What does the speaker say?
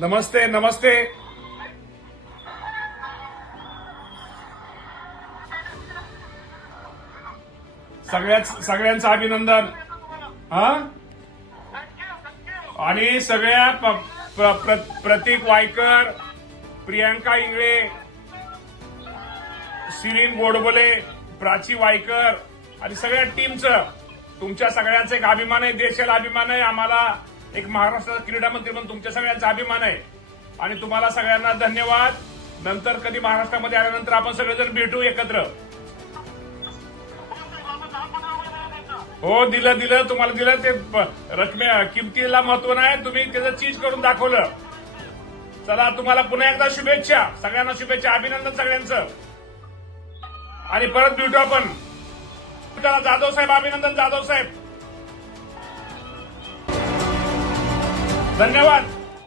नमस्ते नमस्ते. सगळ्याच सगळ्यांचं अभिनंदन. हा? आणि सगळ्या प्र- प्र- प्रतीक वायकर प्रियांका इंगळे सिरीन गोडबोले प्राची वायकर आणि सगळ्या टीमचं तुमच्या सगळ्यांचं एक अभिमान आहे देशाला अभिमान आहे आम्हाला एक महाराष्ट्राचा क्रीडा मंत्री म्हणून तुमच्या सगळ्यांचा अभिमान आहे. आणि तुम्हाला सगळ्यांना धन्यवाद. नंतर कधी महाराष्ट्रामध्ये आल्यानंतर आपण सगळेजण भेटू एकत्र. हो दिलं दिलं. तुम्हाला दिलं ते रकमे किमतीला महत्त्व नाही. तुम्ही त्याचं चीज करून दाखवलं. चला तुम्हाला पुन्हा एकदा शुभेच्छा. सगळ्यांना शुभेच्छा. अभिनंदन सगळ्यांचं. आणि परत भेटू आपण. जाधव साहेब अभिनंदन जाधव साहेब. धन्यवाद.